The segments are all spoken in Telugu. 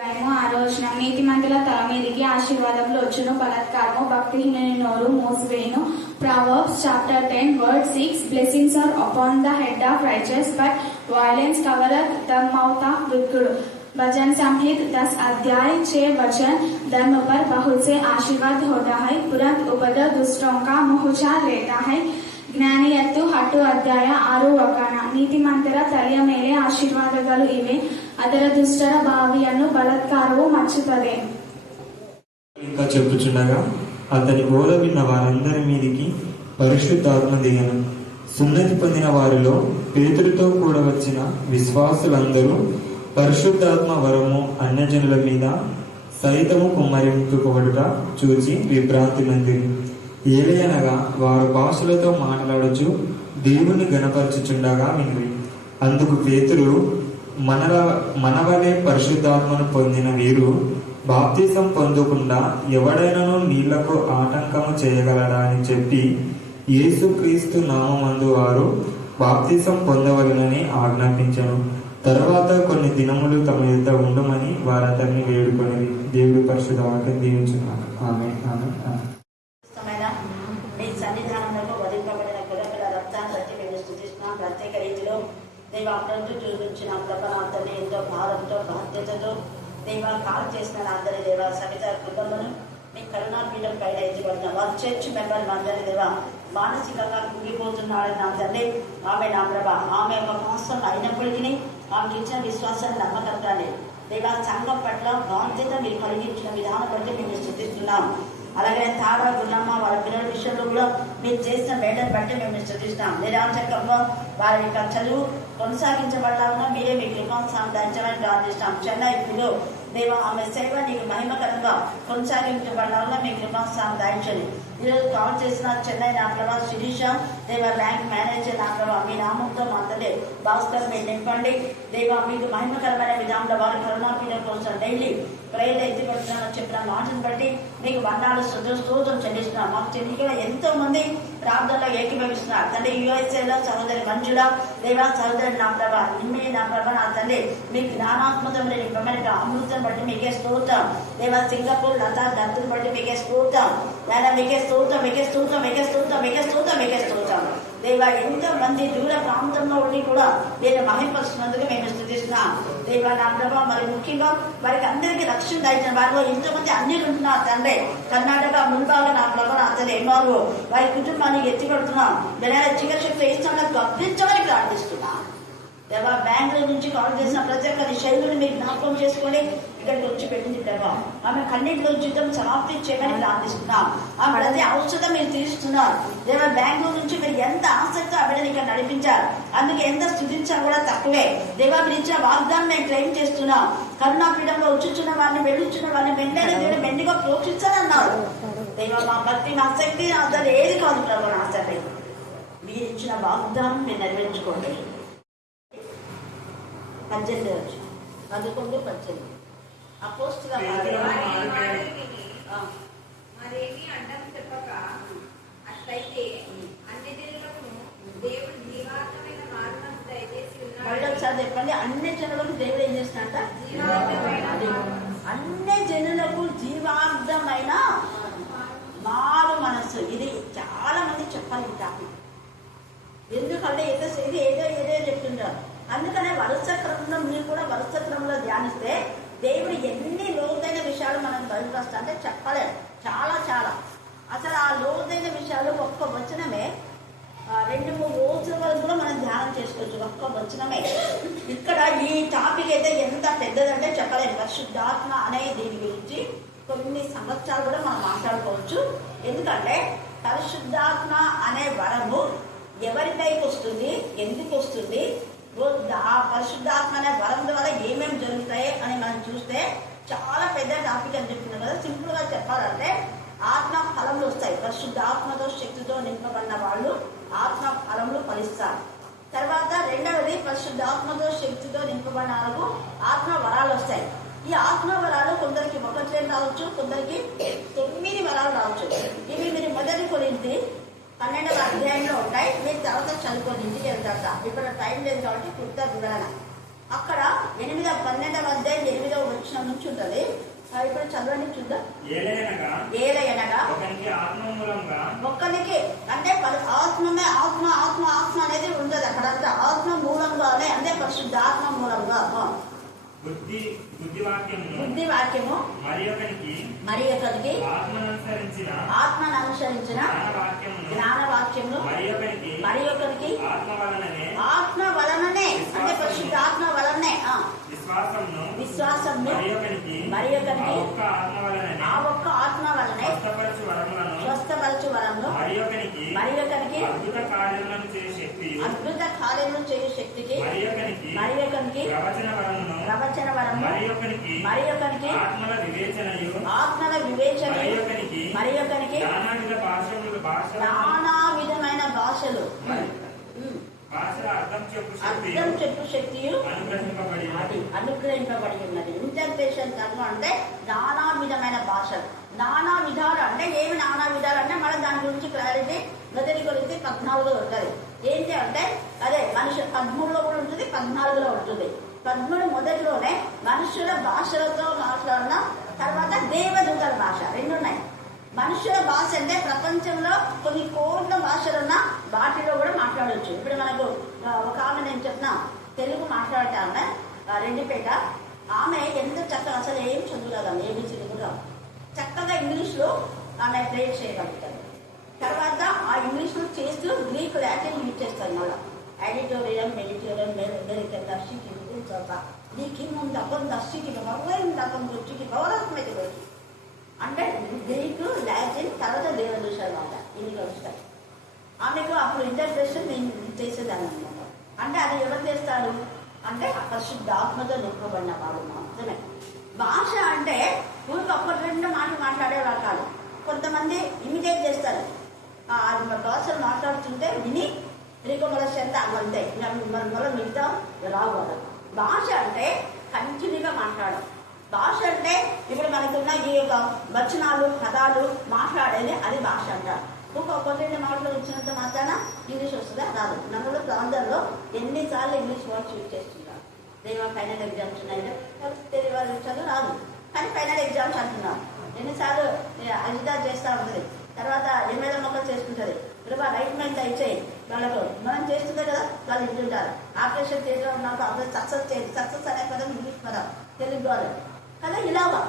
ఆ రోజున నీతిమంతుల తల మీదికి ఆశీర్వాదములు వచ్చును, బలాత్కారము భక్తిహీనుని నోరు మూసివేయును. Proverbs chapter 10 verse 6. Blessings are upon the head of righteous, but violence covereth the mouth of wicked. भजन संहित 10 अध्याय 6 वचन. धर्म पर बहुत से आशीर्वाद होता है, तुरंत उपद्रव दुष्टों का मुँह उछाल लेता है. ಜ್ಞಾನಿಯತ್ತು 10 ಅಧ್ಯಾಯ 6 ವಚನ. ನೀತಿಮಂತರ ತಲೆಯ ಮೇಲೆ ಆಶೀರ್ವಾದಗಳು ಇವೆ, ಅದರ ದುಷ್ಟರ ಬಾವಿಯನ್ನು ಬಲಾತ್ಕಾರವು మచ్చుతది. ఇంకా చెప్పుచుండగా అతని బోధ విన్న వారందరి మీదికి పరిశుద్ధాత్మ దిగను. సున్నతి పొందిన వారిలో పేతురుతో కూడా వచ్చిన విశ్వాసులందరూ పరిశుద్ధాత్మ వరము అన్యజనుల మీద సైతము కుమ్మరింపబడుట చూచి విభ్రాంతి నందిరి. ఏలయనగా వారు భాషలతో మాట్లాడుచు దేవుని గణపరచుచుండగా వినిరి. అందుకు పేతురు, మనవలే పరిశుద్ధాత్మను పొందిన వీరు బాప్తిసం పొందకుండా ఎవడైనను నీళ్లకు ఆటంకము చేయగలడా అని చెప్పి, యేసుక్రీస్తు నామమందు వారు బాప్తిసం పొందవలనని ఆజ్ఞాపించను. తర్వాత కొన్ని దినములు తమ యొద్ద ఉండమని వారందరినీ వేడుకొనిరి. దేవుడి పరిశుద్ధ వాక్యం దీవించున్నాను. ఆమేన్, ఆమేన్, ఆమేన్. మీ సన్నిధానంలో వదిలిపబడిన గుణముల రక్తాన్ని బట్టి మేము స్తుతిస్తున్నాం. ప్రత్యేక రీతిలో దేవాప్రంతో చూపించిన ప్రభావాన్ని ఎంతో భారంతో బాధ్యతతో కాల్ చేసిన అందరి దేవ సమిత కుటుంబం మీ కరుణాపీఠం పైన ఎత్తిపడిన వారు చర్చ్ మెంబర్ అందరి దేవ మానసికంగా కుంగిపోతున్నాడని నా తండ్రి, ఆమె నా ప్రభ ఆమె ఒక మోసం అయినప్పటికీ ఆమెకి ఇచ్చిన విశ్వాసాన్ని నమ్మకంగానే దేవా సంఘం పట్ల బాధ్యత మీరు కలిగించిన విధానం బట్టి మేము స్తుతిస్తున్నాం. అలాగే తారా గున్నమ్మ వాళ్ళ పిల్లల విషయంలో కూడా మీరు చేసిన మేడని బట్టి మేము స్తుతిస్తున్నాం. నిరాచకంగా వారి యొక్క చదువు కొనసాగించబడాలన్నా మీరే మీ కృపను సంపాదించమని ప్రార్థిస్తాం. చెన్నైలో దేవ ఆమె సేవ నీకు మహిమకరంగా కొనసాగించబడాలన్నా మీ కృపను సంపాదించండి. ఈరోజు కాల్ చేసిన చెన్నై నా ప్రభా శిరీష దేవ బ్యాంక్ మేనేజర్ నా ప్రభా మీ నామంతో మాత్రమే భాస్కర్ మీరు నింపండి. దేవ మీకు మహిమకరమైన విధానంలో వారి కరుణాపీఠం కోసం డైలీ ప్రేయర్ ఎత్తిపడుతున్నాను చెప్పిన మాటను బట్టి మీకు వందనాలు స్తోత్రం చెల్లిస్తున్నాం. మాకు చెల్లిగా ఎంతో మంది ప్రార్థనలో ఏకీభవిస్తున్నారు. తండ్రి యుఎస్ఏలో సహోదరి మంజుల దేవా సహోదరి నా ప్రభా నిమ్మి నా ప్రభా నా తండ్రి మీ జ్ఞానాత్మకం లేని అమృతం బట్టి మీకే స్తోత్రం. దేవా సింగపూర్ లతా దత్తుని బట్టి మీకే స్తోత్రం. నేను మీకే స్తోత్రం, మీకే స్తోత్రం, మీకే స్తోత్రం, మీకే స్తోత్రం, మీకే స్తోత్రం. దేవా ఎంతో మంది దూర ప్రాంతంలో ఉండి కూడా నేను మహిమపరుస్తున్నందుకు మేము స్తుతిస్తున్నాం. దేవా నా ప్రభా మరి ముఖ్యంగా వారికి అందరికీ రక్షణ దాచిన వారిలో ఎంతో మంది అన్యులు ఉంటున్నారు తండ్రి. కర్ణాటక మున్పాలు నా ప్రభా నా తండ్రి ఎంఆర్ఓ వారి కుటుంబాన్ని ఎత్తిపడుతున్నాం. చికిత్స ఇష్టంగా గర్భించమని ప్రార్థిస్తున్నాం. దేవా బెంగళూరు నుంచి కాల్ చేసిన ప్రతి ఒక్కరి శైలిని మీరు జ్ఞాపకం చేసుకొని ఇక్కడికి వచ్చి పెట్టింది దేవా. ఆమె కన్నీటిలో జీవితం సమాప్తి చేయమని ప్రార్థిస్తున్నాం. ఆమె ప్రతి ఔషధం మీరు తీరుస్తున్నారు దేవా. బెంగళూరు నుంచి మీరు ఎంత ఆసక్తితో ఆవిడని ఇక్కడ నడిపించారు, అందుకే ఎంత స్థుతించారు కూడా తక్కువే. దేవా మీరు ఇచ్చిన వాగ్దానం మేము క్లెయిమ్ చేస్తున్నాం. కరుణాపీఠంలో వచ్చుచున్న వారిని వెళ్ళుచున్న వారిని వెంటనే దేవుడు మెండుగా ప్రోక్షించాలన్నారు. దేవా మా భక్తి మా శక్తి అసలు ఏది కాదు ప్రభు నా సరే మీరు ఇచ్చిన వాగ్దానం మీరు నెరవేర్చుకోండి. 18 వచ్చి 11, 18 అపోస్తుల మరేమి అడ్డం చెప్పక అట్లయితే అన్ని జనులకు దేవుడు జీవార్థమైన మార్గం దయచేసి ఉన్నాడు. మళ్ళీ ఒకసారి చెప్పండి. అన్ని జనులకు దేవుడు ఏం చేస్తున్నట్ట? అన్ని జనులకు జీవార్థమైన మారు మనస్సు. ఇది చాలా మంది చెప్పాలి ఈ టాపిక్. ఎందుకంటే ఇది ఏదో చెప్తుంటారు. అందుకనే వరుస క్రమంలో మీరు కూడా వరుస క్రమంలో ధ్యానిస్తే దేవుడు ఎన్ని లోతైన విషయాలు మనం బయటకొస్తా అంటే చెప్పలేము. చాలా చాలా అసలు ఆ లోతైన విషయాలు ఒక్క వచనమే 2-3 రోజుల వరకు కూడా మనం ధ్యానం చేసుకోవచ్చు. ఒక్క వచనమే. ఇక్కడ ఈ టాపిక్ అయితే ఎంత పెద్దదంటే చెప్పలేము. పరిశుద్ధాత్మ అనే దీని గురించి కొన్ని సంవత్సరాలు కూడా మనం మాట్లాడుకోవచ్చు. ఎందుకంటే పరిశుద్ధాత్మ అనే వరము ఎవరిపైకి వస్తుంది, ఎందుకు వస్తుంది, ఆ పరిశుద్ధాత్మ అనే వరం వల్ల ఏమేమి జరుగుతాయి అని మనం చూస్తే చాలా పెద్ద టాపిక్ అని చెప్తున్నాం కదా. సింపుల్ గా చెప్పాలంటే ఆత్మ ఫలములు వస్తాయి. పరిశుద్ధాత్మతో శక్తితో నింపబడిన వాళ్ళు ఆత్మ ఫలములు ఫలిస్తారు. తర్వాత రెండవది పరిశుద్ధాత్మతో శక్తితో నింపబడిన వాళ్ళకు ఆత్మ వరాలు వస్తాయి. ఈ ఆత్మ వరాలు కొందరికి 1 రావచ్చు, కొందరికి 9 వరాలు రావచ్చు. ఇవి మీరు మొదటి కొరింథీ 12వ అధ్యాయంలో ఉంటాయి. మీరు తర్వాత చదువుకొని ఇంటికి వెళ్తారు. ఇప్పుడు టైం లేదు కాబట్టి క్లుప్త వివరణ. అక్కడ 12వ అధ్యాయం 8వ వచనం నుంచి ఉంటుంది. ఇప్పుడు చదవండి చూద్దాం. ఏలయనగా ఒక్కరికి అంటే ఆత్మమే ఆత్మ ఆత్మ ఆత్మ అనేది ఉంటుంది అక్కడంతా. ఆత్మ మూలంగానే అంటే పరిశుద్ధ ఆత్మ మూలంగా బుద్ధి వాక్యము మరి ఒకరికి ఆత్మను అనుసరించిన జ్ఞాన వాక్యము మరి ఒకరికి ఆత్మ వలననే అంటే పరిశుద్ధ ఆత్మ వలనే విశ్వాసంను మరి ఒకరికి ఆ ఒక్క ఆత్మ వలనే స్వస్థపరచు వరమును మరి ఒకరికి అద్భుత కార్యములను చేయు శక్తికి మరి ఒకరికి ప్రవచన వరము మరి ఒకరికి ఆత్మల వివేచన మరి ఒకరికి నానా విధమైన భాషలు అర్థం చెప్పు శక్తియు అనుగ్రహింపబడి ఉన్నది. ఇంటర్ప్రిటేషన్ కర్మ అంటే నానా విధమైన భాషలు. నానా విధాలు అంటే ఏమి నానా విధాలు అంటే మనం దాని గురించి క్లారిటీ మొదటి గురించి 14లో ఉంటుంది. ఏంటి అంటే అదే మనుషులు 13లో కూడా ఉంటుంది, 14లో ఉంటుంది. 13 మొదటిలోనే మనుషుల భాషలతో మాట్లాడిన తర్వాత దేవదూతల భాష రెండు ఉన్నాయి. మనుషుల భాష అంటే ప్రపంచంలో కొన్ని కోట్ల భాషలున్న వాటిలో కూడా మాట్లాడవచ్చు. ఇప్పుడు మనకు ఒక ఆమె నేను చెప్పిన తెలుగు మాట్లాడతాను రెడ్డిపేట. ఆమె ఎంత చక్కగా అసలు ఏం చదువుగలదు, ఏమి చదువుగా చక్కగా ఇంగ్లీష్లో ఆమె ప్రేర్ చేయగలుగుతారు. తర్వాత ఆ ఇంగ్లీష్లో చేస్తూ గ్రీక్ లాటిన్ యూజ్ చేస్తారు. మళ్ళీ ఎడిటోరియల్ మెడిటోరియల్ మెరికల్ దర్శికి నీకు ముందు అప్పుడు దర్శికి రుచికి పౌరాత్మక అంటే గ్రీకు లాటిన్ తర్వాత దేవదూషాలు మాట ఇది కలుస్తాయి. ఆమెకు అప్పుడు ఇంటర్ప్రిటేషన్ నేను చేసేదాన్ని అనమాట. అంటే అది ఎవరు చేస్తారు అంటే పరిశుద్ధాత్మతో నింపబడిన వాడు మాత్రమే. భాష అంటే ఊరికి ఒక్కటి రెండు మాటలు మాట్లాడేవారు కాదు. కొంతమంది ఇమిటేట్ చేస్తారు. భాషలు మాట్లాడుతుంటే విని రికమల చెంత అంతే మనం మిగతా రావాలి. భాష అంటే కంటిన్యూగా మాట్లాడడం. భాష అంటే ఇప్పుడు మనకున్న ఈ యొక్క వచనాలు పదాలు మాట్లాడేది అది భాష అంటారు. ఒకటి మాటలు వచ్చినంత మాత్రాన ఇంగ్లీష్ వస్తుందా రాదు. నన్ను ప్రాంతాల్లో ఎన్నిసార్లు ఇంగ్లీష్ వర్డ్స్ యూజ్ చేస్తున్నారు. దేవా ఫైనల్ ఎగ్జామ్స్ ఉన్నాయి తెలియ వాళ్ళు చదువు రాదు కానీ ఫైనల్ ఎగ్జామ్స్ అంటున్నారు. ఎన్నిసార్లు అజితా చేస్తూ ఉంటుంది. తర్వాత ఎమ్మెల్యే మొక్కలు చేసుకుంటుంది. ఇప్పుడు రైట్ మైండ్ అయిపోయి వాళ్ళకు మనం చేస్తుందే కదా వాళ్ళు ఇంటుంటారు. ఆపరేషన్ చేయడం ఉన్నప్పుడు ఆపరేషన్ సక్సెస్ అనే పదం ఇంగ్లీష్ పదం తెలుగు వాళ్ళు కదా ఇలాగా.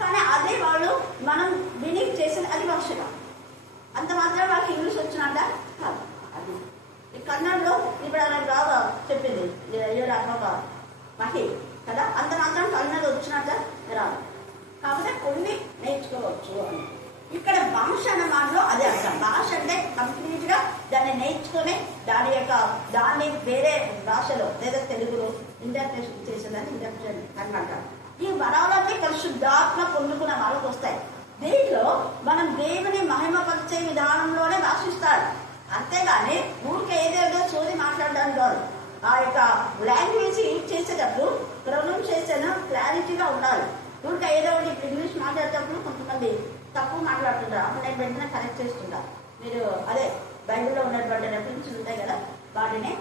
కానీ అదే వాళ్ళు మనం విని చేసేది అది భాషగా అంత మాత్రం వాళ్ళకి ఇంగ్లీష్ వచ్చినట్ట కాదు. అది ఈ కన్నడలో ఇప్పుడు ఆమె బాగా చెప్పింది మహి కదా అంత మాత్రం కన్నడ వచ్చినట్ట రాదు. కాకపోతే కొన్ని నేర్చుకోవచ్చు అని. ఇక్కడ భాష అన్న మాటలో అదే అర్థం. భాష అంటే కంప్లీట్ గా దాన్ని నేర్చుకుని దాన్ని వేరే భాషలో లేదా తెలుగులో ఇంటర్ప్రిటేషన్ చేసేదాన్ని ఇంటర్ప్రిటేషన్ అనమాట. ఈ వరాలన్నీ పరిశుద్ధాత్మ పొందుకున్న వాళ్ళకి వస్తాయి. దీంట్లో మనం దేవుని మహిమపరిచే విధానంలోనే భాషిస్తాడు. అంతేగాని ఊరికే ఏదేదో సోది మాట్లాడడానికి కాదు. ఆ యొక్క లాంగ్వేజ్ యూజ్ చేసేటప్పుడు ప్రొనౌన్సియేషన్ క్లారిటీగా ఉండాలి. ఊరికే ఏదో ఒకటి ఇంగ్లీష్ మాట్లాడేటప్పుడు కొంతమంది తప్పు మాట్లాడుతుంటారు. అప్పుడు నేను వెంటనే కరెక్ట్ చేస్తుంటా. మీరు అదే బైబిల్లో ఉన్నటువంటి రెఫరెన్స్ ఉంటాయి కదా వాటిని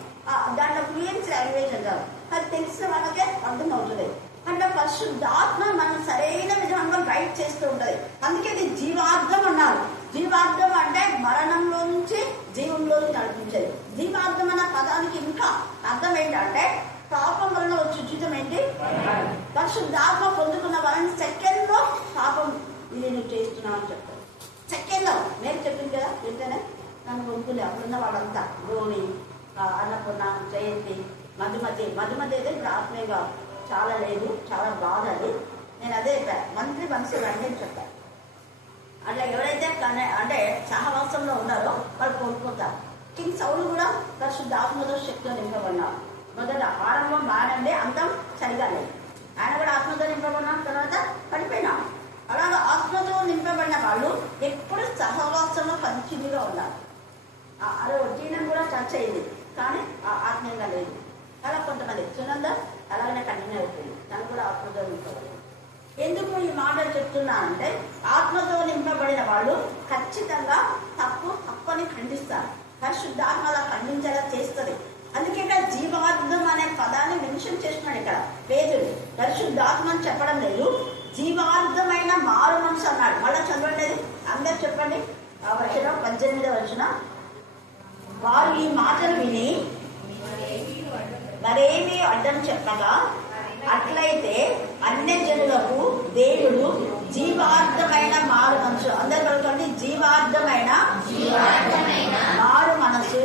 దాంట్లో ఫ్లూయెన్స్ లాంగ్వేజ్ అంటారు. అది తెలిసిన వాళ్ళకే అర్థం అవుతుంది. అంటే పరిశుద్ధాత్మ మనం సరైన విధానంలో గైడ్ చేస్తూ ఉంటది. అందుకే ఇది జీవార్థం అన్నారు. జీవార్థం అంటే మరణంలో నుంచి జీవంలోకి నడిపించేది. జీవార్థం అన్న పదానికి ఇంకా అర్థం ఏంటంటే పాపం వలన వచ్చే ఉచితం ఏంటి పరిశుద్ధాత్మ పొందుకున్న వాళ్ళని సెకండ్ లో పాపం ఇది నువ్వు చేస్తున్నావు అని చెప్తారు. సెకండ్ లో నేను చెప్పింది కదా వెంటనే నన్ను పొందుకునే అప్పుడున్న వాళ్ళంతా గోని అన్నపూర్ణ జయంతి మధుమతి అయితే ఇప్పుడు ఆత్మీయంగా చాలా లేదు, చాలా బాధది. నేను అదే మంత్రి మనుషులు అని చెప్పాను. అట్లా ఎవరైతే అంటే సహవాసంలో ఉన్నారో వాళ్ళు కోల్పోతారు. కింగ్ సౌలు కూడా పరిశుద్ధాత్మతో శక్తిలో నింపబడినారు. మొదట ఆరంభం బాగానే అంతం సరిగా లేదు. ఆయన కూడా ఆత్మతో నింపబడిన తర్వాత పడిపోయినాడు. అలాగే ఆత్మతో నింపబడిన వాళ్ళు ఎప్పుడు సహవాసంలో కంటిన్యూగా ఉన్నారు. అదే జీనం కూడా చర్చ అయింది కానీ ఆత్మీయంగా లేదు. అలా కొంతమంది సునంద అలాగనే కంటిన్యూ అయిపోయింది. తను కూడా ఆత్మతో నింపబడింది. ఎందుకు ఈ మాటలు చెప్తున్నా అంటే ఆత్మతో నింపబడిన వాళ్ళు ఖచ్చితంగా తప్పుని ఖండిస్తారు. పరిశుద్ధాత్మ అలా ఖండించేలా చేస్తుంది. అందుకే ఇక్కడ జీవార్థం అనే పదాన్ని మెన్షన్ చేస్తున్నాడు. ఇక్కడ పేదలు పరిశుద్ధాత్మ అని చెప్పడం లేదు, జీవార్థమైన మారు మనసు అన్నాడు. మళ్ళీ చదవండి, అందరు చెప్పండి. ఆ వచనం 18వ వచనం. వారు ఈ మాటలు విని మరేమీ అడ్డం చెప్పగా, అట్లయితే అన్యజనులకు దేవుడు జీవార్థమైన మారు మనసు, అందరు కలుగుతుంది, జీవార్థమైన మారు మనసు,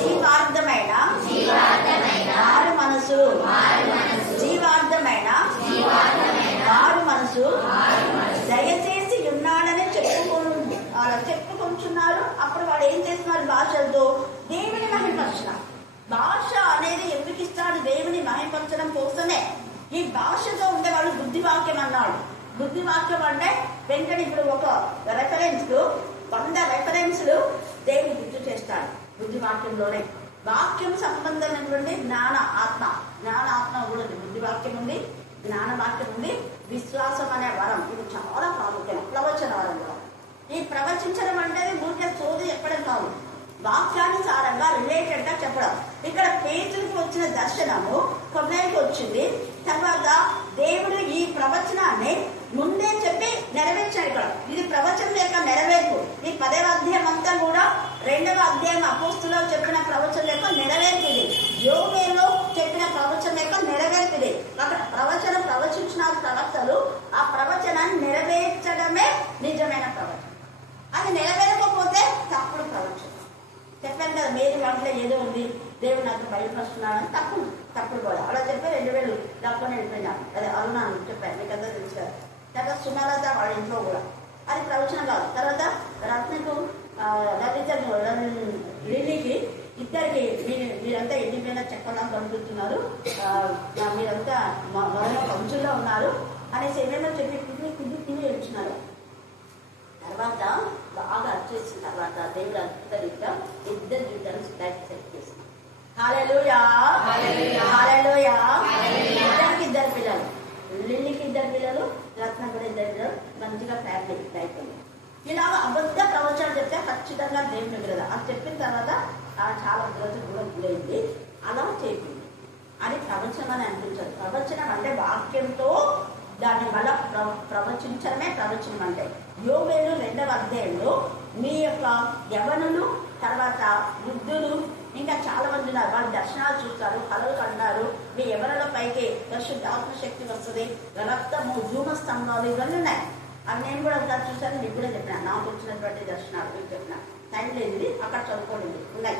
జీవార్థమైన మారు మనసు, జీవార్థమైన మారు మనసు దయచేసి ఉన్నాడని చెప్పుకుంటున్నారు. అప్పుడు వాడు ఏం చేస్తున్నారు? భాషలతో దేవుని మహిమపరచడం. భాష అనేది ఎందుకు ఇస్తాడు? దేవుని మహిమపరచడం కోసమే. ఈ భాషతో ఉండేవాడు బుద్ధివాక్యం అన్నాడు. బుద్ధివాక్యం అంటే వెంటనే ఇప్పుడు ఒక రెఫరెన్స్ 100 రెఫరెన్స్లు దేవుని గుర్తు చేస్తాడు బుద్ధివాక్యంలోనే. వాక్యం సంబంధమైనటువంటి జ్ఞాన ఆత్మ కూడా ఉంది. బుద్ధివాక్యం ఉంది, జ్ఞాన వాక్యం ఉంది, విశ్వాసం అనే వరం, ఇది చాలా ప్రాముఖ్యం. ప్రవచన వరం కూడా. ఈ ప్రవచించడం అంటే ఊరికే సోది చెప్పడం కాదు, వాక్యానుసారంగా రిలేటెడ్ గా చెప్పడం. ఇక్కడ పేతులకు వచ్చిన దర్శనము కొన్నేళ్ళకి వచ్చింది. తర్వాత దేవుడు ఈ ప్రవచనాన్ని ముందే చెప్పి నెరవేర్చాడు. ఇక్కడ ఇది ప్రవచనం యొక్క నెరవేర్పు. ఈ 10వ అధ్యాయం అంతా కూడా 2వ అధ్యాయం అపోస్తులో చెప్పిన ప్రవచనం యొక్క నెరవేర్పు. ఇది యోగేలో చెప్పిన ప్రవచనం యొక్క నెరవేర్పు. అక్కడ ప్రవచనం ప్రవచించిన ప్రవక్తలు ఆ ప్రవచనాన్ని నెరవేర్చడమే నిజమైన ప్రవచనం. అది నెరవేరకపోతే తప్పుడు ప్రవచనం. చెప్పాను కదా, మేరీ వాటిలో ఏదో ఉంది, దేవుడు నాకు బయలుపరుస్తున్నాడని తప్పుడు కూడా అలా చెప్పి 2000 దాకా వెళ్ళిపోయినాను. అదే అరుణ చెప్పాను, మీకు అంతా తెలుసు కదా. తర్వాత సుమలత వాళ్ళ ఇంట్లో కూడా అది ప్రవచనం కాదు. తర్వాత రత్నకు లిల్లీకి ఇద్దరికి మీరంతా ఎండిపోయిన చెక్కలా కనుకుంటున్నారు, మీరంతా మరో పంచుల్లో ఉన్నారు అనేసి ఏమేమో చెప్పి తిని ఏడ్చినారు. తర్వాత బాగా వచ్చేసిన తర్వాత దేవుడు అద్భుతంగా ఇద్దరు బిడ్డలు సెట్ చేసింది. హల్లెలూయా, హల్లెలూయా. ఇద్దరు పిల్లలు, లిల్లీకి 2 పిల్లలు, రత్న కూడా 2 పిల్లలు, మంచిగా ఫ్యామిలీ అయిపోయింది. ఇలాగ అబద్ధ ప్రవచనాలు చెప్తే ఖచ్చితంగా దేవుడు కదా. అది చెప్పిన తర్వాత చాలా రోజులు కూడా గురైంది. అలా చెప్పింది అది ప్రవచనం అని అనిపించదు. ప్రవచనం అంటే వాక్యంతో దాని వల్ల ప్రవచించడమే ప్రవచనం అంటే. యోవేలు 2వ అధ్యాయంలో మీ యొక్క యవనులు, తర్వాత వృద్ధులు, ఇంకా చాలా మంది ఉన్నారు. వాళ్ళు దర్శనాలు చూస్తారు, కళలు కంటారు. మీ యవనుల పైకి పరిశుద్ధ ఆత్మశక్తి వస్తుంది, రక్తము, ధూమ స్తంభాలు ఇవన్నీ ఉన్నాయి. అది నేను కూడా ఒకసారి చూసాను, మీకు కూడా చెప్పిన. నాకు వచ్చినటువంటి దర్శనాలు మీకు చెప్పిన. టైం లేదు, అక్కడ చదువుకోలేదు, ఉన్నాయి.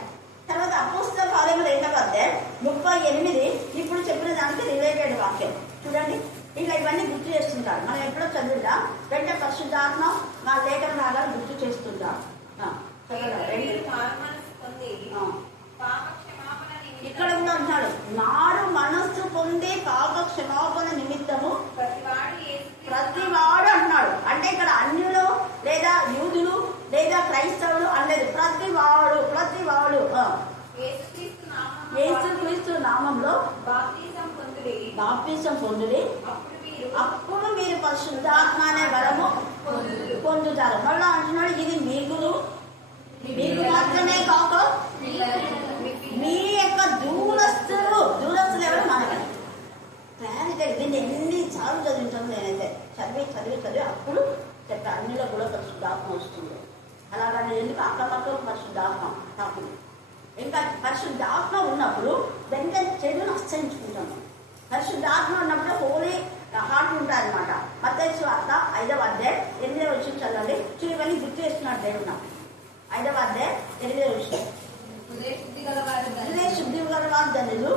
తర్వాత అపోస్తల కార్యములు 2వ అధ్యాయం 38 ఇప్పుడు చెప్పిన దానికి రిలేటెడ్ వాక్యం చూడండి. ఇలా ఇవన్నీ గుర్తు చేస్తుంటారు. మనం ఎప్పుడో చదువుతాం, వెంటనే పరిశుద్ధాత్మ మా లేఖన భాగాలు గుర్తు చేస్తుంటాం. ఇక్కడ కూడా అంటాడు, మారు మనస్సు పొంది పాప క్షమాపణ నిమిత్తము ప్రతివాడు అంటున్నాడు. అంటే ఇక్కడ అన్యులు లేదా యూదులు లేదా క్రైస్తవులు అనలేదు, ప్రతివాడు యేసుక్రీస్తు నామంలో బాప్తిసం పొందుడి, అప్పుడు మీరు పరిశుద్ధాత్మ అనే వరము పొందుతారు. మళ్ళా అంటున్నాడు, ఇది మీకు మాత్రమే కాక మీ యొక్క దూరస్తులు ఎవరు? మనకి దీన్ని ఎన్నిసార్లు చదివించాను నేనైతే. చదివి అప్పుడు చెప్పి అన్నిలో కూడా పరిశుద్ధాత్మ వస్తుంది. అలాగని ఎందుకు అక్కపక్క పరిశుద్ధాత్మ కాకుండా ఇంకా పరిశుద్ధాత్మ ఉన్నప్పుడు వెంటనే చెడును అసహించుకుంటాము. పరిశుద్ధాత్మ ఉన్నప్పుడు హోలీ హార్ట్ ఉంటారనమాట. మత్తయి సువార్త 5వ అధ్యాయం 8వ వచనం చదవండి. ఇవన్నీ గుర్తు చేస్తున్నాడు దేవుడు నాకు. 5వ అధ్యాయం 8వ వచనం. శుద్ధి గలవారు ధన్యులు,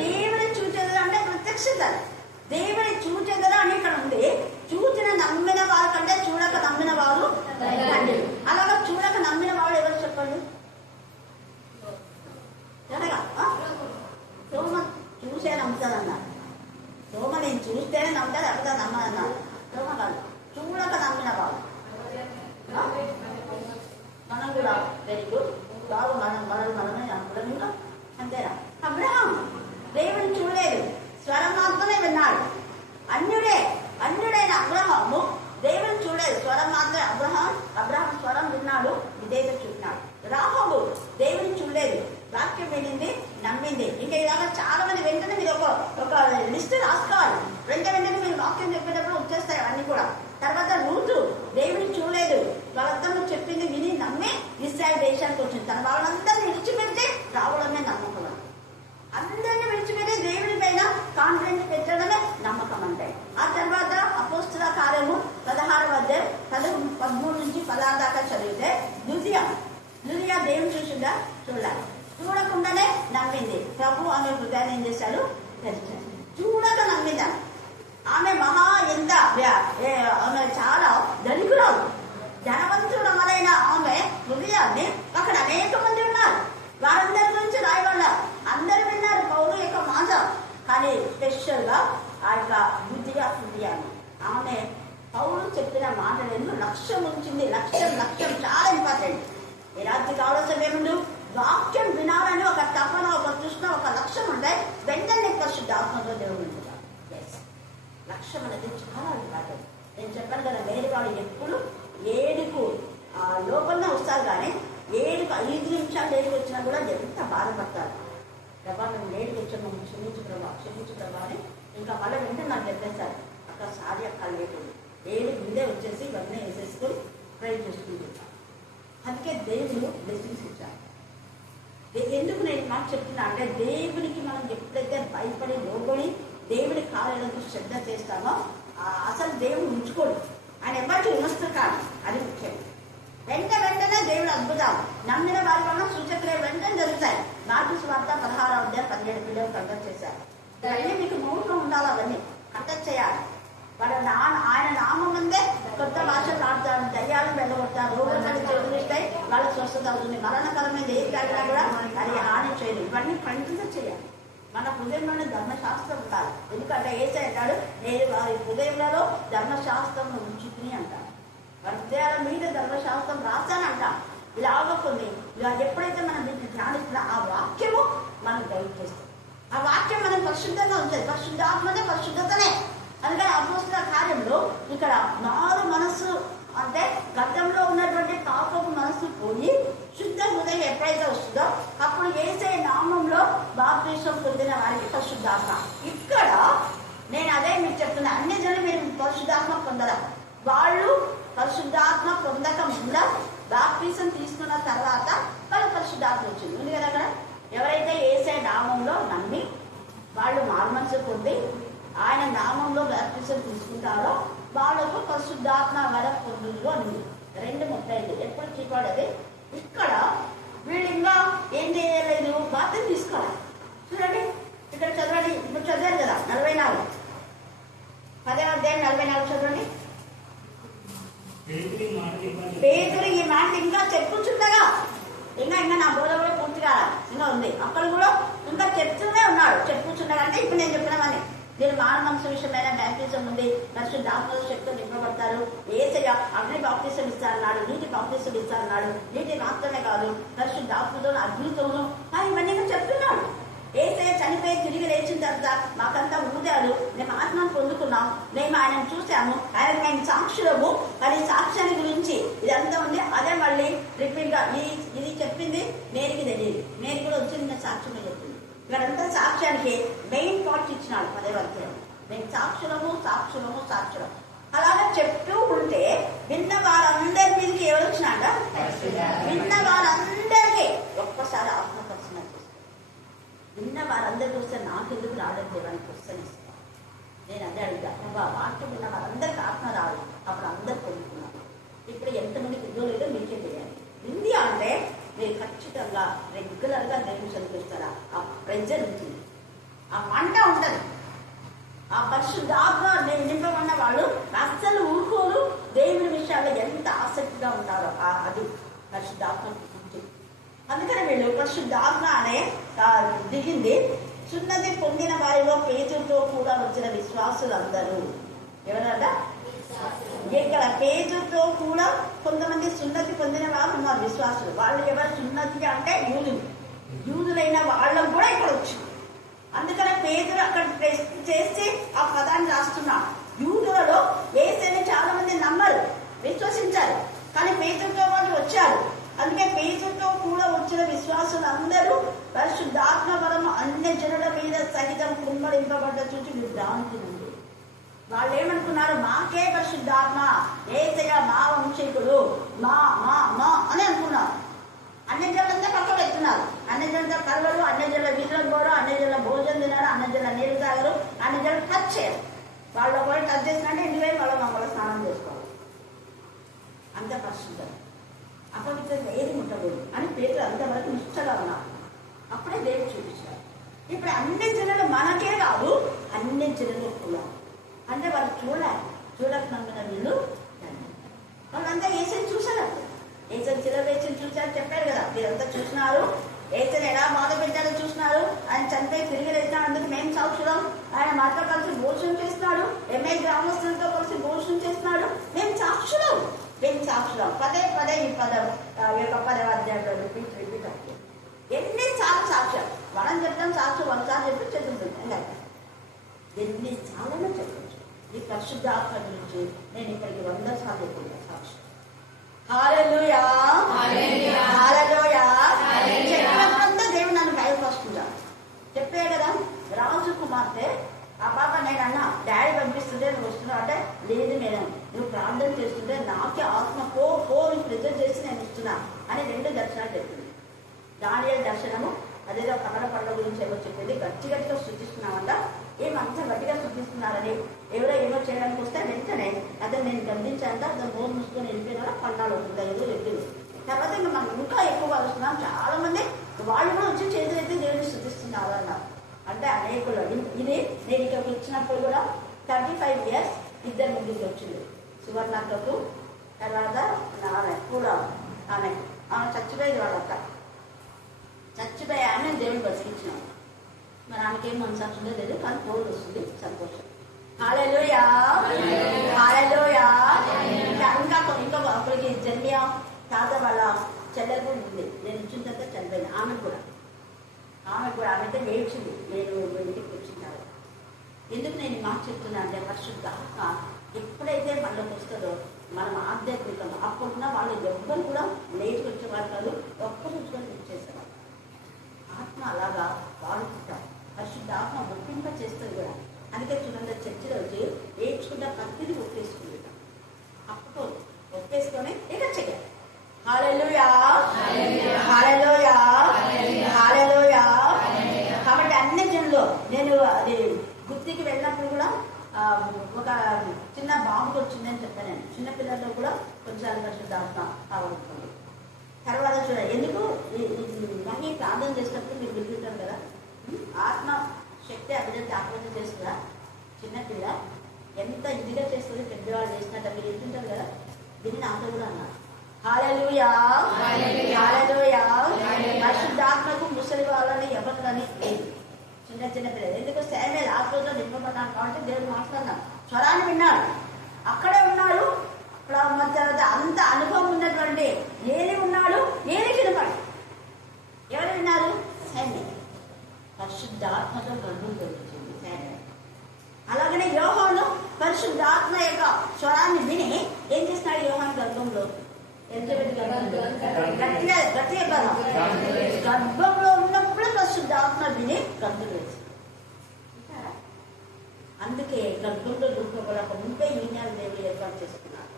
దేవుని చూచేదరు అంటే ప్రత్యక్షత. దేవుని చూచేదరు అని ఇక్కడ ఉంది. చూచిన నమ్మిన వారి కంటే చూడక నమ్మిన వారు ధన్యులు. అలాగా చూడక నమ్మిన వాడు ఎవరు చెప్పండి? సోమ చూసే నమ్ముతాదన్నా. సోమ నేను చూస్తేనే నమ్ముతాడు, అక్కడ నమ్మదన్నా. సోమ కాదు, చూడక నమ్మిన వాడు. మనం కూడా వెరీ గుడ్, బాబు మనమే నమ్మడం కూడా అంతేనా? అబ్రహాం దేవుని చూడలేదు, స్వరం మాత్రమే విన్నాడు. అన్యుడైన అబ్రహాము దేవుని చూడలేదు, స్వరం మాత్రమే. అబ్రహాం స్వరం విన్నాడు, విధేయత చూపినాడు. రాహాబు దేవుని చూడలేదు, ఇజ్రాయెల్ దేశానికి వచ్చింది. తన వాళ్ళందరినీ విడిచిపెడితే రావడమే నమ్మకం. అందరినీ విడిచిపెట్టి దేవుడి పైన కాన్ఫిడెన్స్ పెట్టడమే నమ్మకం అంటే. ఆ తర్వాత అపోస్తుల కార్యము 16వ అధ్యాయం 13 నుంచి 16 దాకా చదివితే లుదియా దేవుని చూసిందా? చూడాలి. చూడకుండానే నమ్మింది. ప్రభు ఆమె హృదయాన్ని ఏం చేశాడు? తెరిచాడు. చూడక నమ్మిందా. ఆమె ఆమె చాలా ధనికురాలు, ధనవంతురాలైన ఆమె హృదయాన్ని అక్కడ అనేక మంది ఉన్నారు. వారందరి గురించి రాయబడ్డ అందరు విన్నారు పౌలు యొక్క మాట. కానీ స్పెషల్ గా ఆ యొక్క హృదయాన్ని ఆమె పౌలు చెప్పిన మాటలను లక్ష్యం ఉంచింది. లక్ష్యం చాలా ఇంపార్టెంట్. ఈ రాత్రి కావాల్సిన ఏముండు? వాక్యం వినాలని ఒక తపన, ఒక తృష్ణ, ఒక లక్ష్యం ఉంటే వెంటనే పరిశుద్ధాత్మతో దేవుడు ఉంటాడు. లక్ష్యం అనేది చాలా ఇంపార్టెంట్. నేను చెప్పాను కదా, వేరే వాళ్ళు ఎప్పుడు 7కు లోపలనే వస్తారు, కానీ 7కు 5 నిమిషాలు లేటుకు వచ్చినా కూడా ఎంత బాధపడతారు. ప్రభా మేము లేటుకు వచ్చాము, క్షమించు ప్రభా అని ఇంకా మళ్ళీ వెంటనే నాకు చెప్పేస్తారు, అక్కడ సారీ అక్కడ లేటు 7 ముందే వచ్చేసి ఇవన్నీ వేసేసుకొని ట్రై చేసుకుంటారు. అందుకే దేవుడు బ్లెస్సింగ్స్ ఇచ్చారు. ఎందుకు నేను మాట చెప్తున్నా అంటే, దేవునికి మనం ఎప్పుడైతే భయపడి లోబడి దేవుడి కార్యాలకు శ్రద్ధ చేస్తామో అసలు దేవుడు ఉంచుకోడు. ఆయన ఎవరికి విమస్తు కాదు. అది ముఖ్యం. వెంటనే దేవుడు అద్భుతాలు నమ్మిన వారి వల్ల సూచక్రియలు వెంటనే జరుగుతాయి. మార్కు సువార్త 16వ అధ్యాయం 17 పిల్లలు కండక్ట్ చేశారు. అవన్నీ మీకు మౌనంగా ఉండాలి. అవన్నీ కండక్ట్ చేయాలి. ఆయన నామం అందే కొత్త భాషలు ఆడతారు, దయ్యాలను వెళ్ళగొడతారు, రోగులు చేస్తాయి, వాళ్ళకి స్వస్థత అవుతుంది. మరణకరమైన ఏది తాగినా కూడా అది హాని చేయదు. ఇవన్నీ కంటిన్యూ చేయాలి. మన హృదయంలోనే ధర్మశాస్త్రం ఉండాలి. ఎందుకంటే ఏసై అంటాడు, నేను వారి హృదయంలో ధర్మశాస్త్రం ఉంచుకుని అంటాను. వారి హృదయాల మీద ధర్మశాస్త్రం రాశానంటాం. ఇలాగ కొన్ని ఎప్పుడైతే మనం దీన్ని ధ్యానిస్తున్నా ఆ వాక్యము మనం గైడ్ చేస్తాం. ఆ వాక్యం మనం పరిశుద్ధంగా ఉంచాలి. పరిశుద్ధాత్మనే పరిశుద్ధతనే. అందుకని అపోస్తుల కార్యంలో ఇక్కడ మారు మనస్సు అంటే గతంలో ఉన్నటువంటి పాపపు మనస్సు పోయి శుద్ధ హృదయం ఎప్పుడైతే వస్తుందో అప్పుడు యేసయ్య నామంలో బాప్తిసం పొందిన వారికి పరిశుద్ధాత్మ. ఇక్కడ నేను అదే మీకు చెప్తున్నా, అన్ని జనులు మీరు పరిశుద్ధాత్మ పొందరా. వాళ్ళు పరిశుద్ధాత్మ పొందక ముందు బాప్తిసం తీసుకున్న తర్వాత వాళ్ళు పరిశుద్ధాత్మ వచ్చింది ఉంది కదా. అక్కడ ఎవరైతే యేసయ్య నామంలో నమ్మి వాళ్ళు మారు మనసు పొంది ఆయన నామంలో బాప్తిసం తీసుకుంటారో వాళ్ళకు పరిశుద్ధాత్మ వరం పొందులు అని 2:35 ఎప్పుడు చెప్పాడది. ఇక్కడ వీళ్ళు ఇంకా ఏం చేయలేదు, బాప్తిసం తీసుకోవాలి. చూడండి ఇక్కడ చదవండి. ఇప్పుడు చదివారు కదా 44 10వ అధ్యాయం 44 చదవండి. పేతురు ఈ మాట ఇంకా చెప్పుచుండగా ఇంకా నా బోధ కూడా పూర్తిగా ఇంకా ఉంది. అక్కడ కూడా ఇంకా చెప్తూనే ఉన్నాడు. చెప్పుచుండగా అంటే ఇప్పుడు నేను చెప్పినవన్నీ నేను మారు మనసు విషయమైన బాప్తిసం ఉంది. పరిశుద్ధాత్మ శక్తితో నింపబడతారు. యేసయ్య అగ్ని బాప్తిసం ఇస్తారన్నాడు, నీటి బాప్తిసం ఇస్తారన్నాడు. నీటి మాత్రమే కాదు పరిశుద్ధాత్మతో అగ్నితోనూ ఇవన్నీ చెప్తున్నాడు. యేసయ్య చనిపోయి తిరిగి లేచిన తర్వాత మాకంతా ఊదాడు. మేము ఆత్మను పొందుకున్నాం. మేము ఆయనను చూసాము. ఆయన మేము సాక్షులము. అది సాక్ష్యాన్ని గురించి ఇదంతా ఉంది. అదే మళ్ళీ రిపీట్ గా ఇది చెప్పింది నేనికి తెలియదు. నేను కూడా వచ్చింది సాక్ష్యమే చెప్పింది. ఇక్కడంతా సాక్ష్యానికి మెయిన్ పార్ట్ ఇచ్చినాడు 10వ అధ్యాయం. మేము సాక్షులము. అలాగే చెప్తూ ఉంటే విన్న వారందరి మీదకి ఎవరు వచ్చినాడ? విన్న వారందరికీ ఒక్కసారి ఆత్మపరిచయం చేస్తాను. విన్న వారందరికీ వస్తే నాకు ఎందుకు రావడం దేవానికి క్వశ్చన్ ఇస్తాను. నేను అదే అడుగుతా, వాక్యం విన్న వారందరికీ ఆత్మ రాదు. అప్పుడు అందరు పొందుకున్నారు. ఇప్పుడు ఎంతమందికి ఇదో లేదో మీకే తెలియాలి. వింది అంటే మీరు ఖచ్చితంగా రెగ్యులర్గా దేవుని చదివిస్తారా. ఆ ప్రెజర్ ఉంటుంది, ఆ మంట ఉంటుంది. ఆ పరిశుద్ధాత్మ నింపమన్న వాళ్ళు అస్సలు ఊరుకోరు. దేవుని విషయాల్లో ఎంత ఆసక్తిగా ఉంటారో అది పరిశుద్ధాత్మ ఉంటుంది. అందుకని వీళ్ళు పరిశుద్ధాత్మ అనే దిగింది. సున్నతి పొందిన వారిలో పేతురుతో కూడా వచ్చిన విశ్వాసులందరూ ఎవరన్నా ఇక్కడ పేతురుతో కూడా కొంతమంది సున్నతి పొందిన వాళ్ళు ఉన్నారు, విశ్వాసులు. వాళ్ళు ఎవరు? సున్నతి అంటే యూదులైన వాళ్ళకు కూడా ఇక్కడ వచ్చింది. అందుకనే పేతురు అక్కడ చేసి ఆ పదాన్ని రాస్తున్నాడు. యూదులలో యేసయ్యని చాలా మంది నమ్మరు, విశ్వసించారు. కానీ పేతురుతో వాళ్ళు వచ్చారు. అందుకే పేతురుతో కూడా వచ్చిన విశ్వాసులందరూ పరిశుద్ధాత్మ బలము అన్ని జనుల మీద సహితం కుమ్మరింపబడ్డ చూసి విభ్రాంతి ఉంది. వాళ్ళు ఏమనుకున్నారు? మాకే పరిశుద్ధాత్మ, యేసయ్య మా వంశీకుడు, మా మా మా అని అనుకున్నారు. చేసినట్టే ఇంటి వైపు మళ్ళీ స్నానం చేసుకోవాలి. అంత పరిశుద్ధం, అపవిత్రంగా ఏది ముట్టలేదు అని పేరు అంతవరకు నిష్టగా ఉన్నారు. అప్పుడే దేవుడు చూపించారు. ఇప్పుడు అన్ని జనులు మనకే కాదు, అన్ని జనులు కూడా అంటే వాళ్ళు చూడకుండా వీళ్ళు వాళ్ళంతా ఏసని చూసారు. ఏసని చిలవేసని చూసారు, చెప్పారు కదా, మీరంతా చూసినారు. ఏసని ఎలా బాధ పెట్టారో చూసినారు. ఆయన చనిపోయి తిరిగి లేచినాడు, అందుకు మేము సాక్షులం. ఆయన మాతో కలిసి భోజనం చేస్తున్నాడు, ఎంఏ గ్రామస్తులతో కలిసి భోజనం చేస్తున్నాడు. మేము సాక్షులం. పదే ఈ యొక్క 10వ అధ్యాయంలో రిపీట్ ఎన్నిసార్లు సాక్ష్యం మనం చెప్తాం. సాక్షి 100 సార్లు చెప్పి చదువుతుంది. ఎన్నిసార్లు చెప్పచ్చు. ఈ పరిశుద్ధాత్మ గురించి నేను ఇప్పటికి 100 సార్లు చెప్తున్నాను సాక్ష్యం. హల్లెలూయా, హల్లెలూయా. చెప్పినప్పుడంతా దేవుడు నన్ను బయలుపరుస్తున్నాడు. చెప్పే కదా, రాజు కుమార్తె ఆ పాప నేను అన్నా, డాడీ పంపిస్తుంటే నువ్వు వస్తున్నావు అంటే, లేదు మేడం నువ్వు ప్రార్థన చేస్తుంటే నాకే ఆత్మ పో ప్రెజర్ చేసి నేను ఇస్తున్నా అని 2 దర్శనాలు చెప్పింది. దానియేలు దర్శనము అదేదో కమల పండుగ గురించి ఏమో చెప్పింది. గట్టిగా సృష్టిస్తున్నామంట. ఏమంతా గట్టిగా సృష్టిస్తున్నారని ఎవరో ఏమో చేయడానికి వస్తే వెంటనే అతను నేను గమనించాలంటే అతను నోరు మూసుకొని వెళ్ళిపోయినా పండాలు అవుతుంది ఏదో చెప్పింది. తర్వాత ఇంకా మనం ఇంకా ఎక్కువగా వస్తున్నాం. చాలా మంది వాళ్ళు కూడా వచ్చి చేతులైతే దేవుడిని సృష్టిస్తున్నారు అన్నారు. అంటే అనేకులు ఇది నేను ఇక్కడికి వచ్చినప్పుడు కూడా 35 years 2 ముగ్గురికి వచ్చింది. సువర్ణకు తర్వాత ఆమె కూడా ఆమె చచ్చిపోయేది. వాళ్ళక్క చచ్చిపోయి ఆమె దేవుని బతికించినాం. మరి ఆమెకేం మనసాక్షంగా లేదు, కానీ కోరు వస్తుంది. సంతోషం. హల్లెలూయా, హల్లెలూయా. ఇంకా అప్పటికి జర్మియా తాత వాళ్ళ చెల్లెలు కూడా ఉంది. నేను ఇచ్చిన తర్వాత చనిపోయింది. ఆమె కూడా ఆమెతో ఏడ్చింది నేను ఇంటికి వచ్చినారు. ఎందుకు నేను ఈ మాట చెప్తున్నా అంటే, పరిశుద్ధాత్మ ఎప్పుడైతే మనలోకి వస్తుందో మనం ఆధ్యాత్మికంగా అప్పుడున్న వాళ్ళు ఎవ్వరు కూడా లేచి వచ్చేవారు కాదు, ఒక్కరోజుగా ఇచ్చేసేవారు. ఆత్మ అలాగా వాడుకుంటారు. పరిశుద్ధాత్మ ఒప్పింప చేస్తుంది కూడా. అందుకే చూడండి, చర్చిలో వచ్చి ఏడ్చుకుంటా ప్రతిదీ ఒప్పేసుకుంటాం. అప్పుడు ఒప్పేసుకొని ఇక చెయ్యాలి. హల్లెలూయా, హల్లెలూయా, హల్లెలూయా. కాబట్టి అన్ని జనులు నేను అది గుర్తికి వెళ్ళినప్పుడు కూడా ఒక చిన్న బాబుకి వచ్చిందని చెప్పాను. నేను చిన్నపిల్లల్లో కూడా కొంచెం పరిశుద్ధాత్మ కావాలనుకోండి. తర్వాత చూడండి, ఎందుకు మళ్ళీ ప్రార్థన చేసినప్పుడు మీరు వింటుంటారు కదా, ఆత్మ శక్తి అభివృద్ధి ఆత్మహత్య చేస్తుందా? చిన్నపిల్ల ఎంత ఇదిగా చేస్తుంది, పెద్దవాళ్ళు చేసినట్టు మీరు వింటుంటారు కదా. దీన్ని నాతో కూడా అన్నారు. హల్లెలూయా, హల్లెలూయా. పరిశుద్ధాత్మకు ముసలి వాళ్ళని ఎవరు కానీ లేదు, చిన్న పిల్లలు. ఎందుకు శామ్యూయల్ ఆత్మతో నింపబడ్డాను కాబట్టి దేవుడు మాట్లాడినాడు, స్వరాన్ని విన్నాడు, అక్కడే ఉన్నాడు. అక్కడ తర్వాత అంత అనుభవం ఉన్నటువంటి ఏలి ఉన్నాడు, ఏలి వినపడు. ఎవరు విన్నారు? శామ్యూయల్. పరిశుద్ధాత్మతో గర్భం దొరుకుతుంది శామ్యూయల్. అలాగనే యోహాను పరిశుద్ధాత్మ యొక్క స్వరాన్ని విని ఏం చేస్తున్నాడు? యోహాను గర్భంలో గర్భంలో ఉన్నప్పుడు పరిశుద్ధాత్మ విని గర్భం వేసి, అందుకే గర్భంలో దుఃఖపడక ముందే ఈనాడు దేవుడు ఏర్పాటు చేసుకున్నాడు.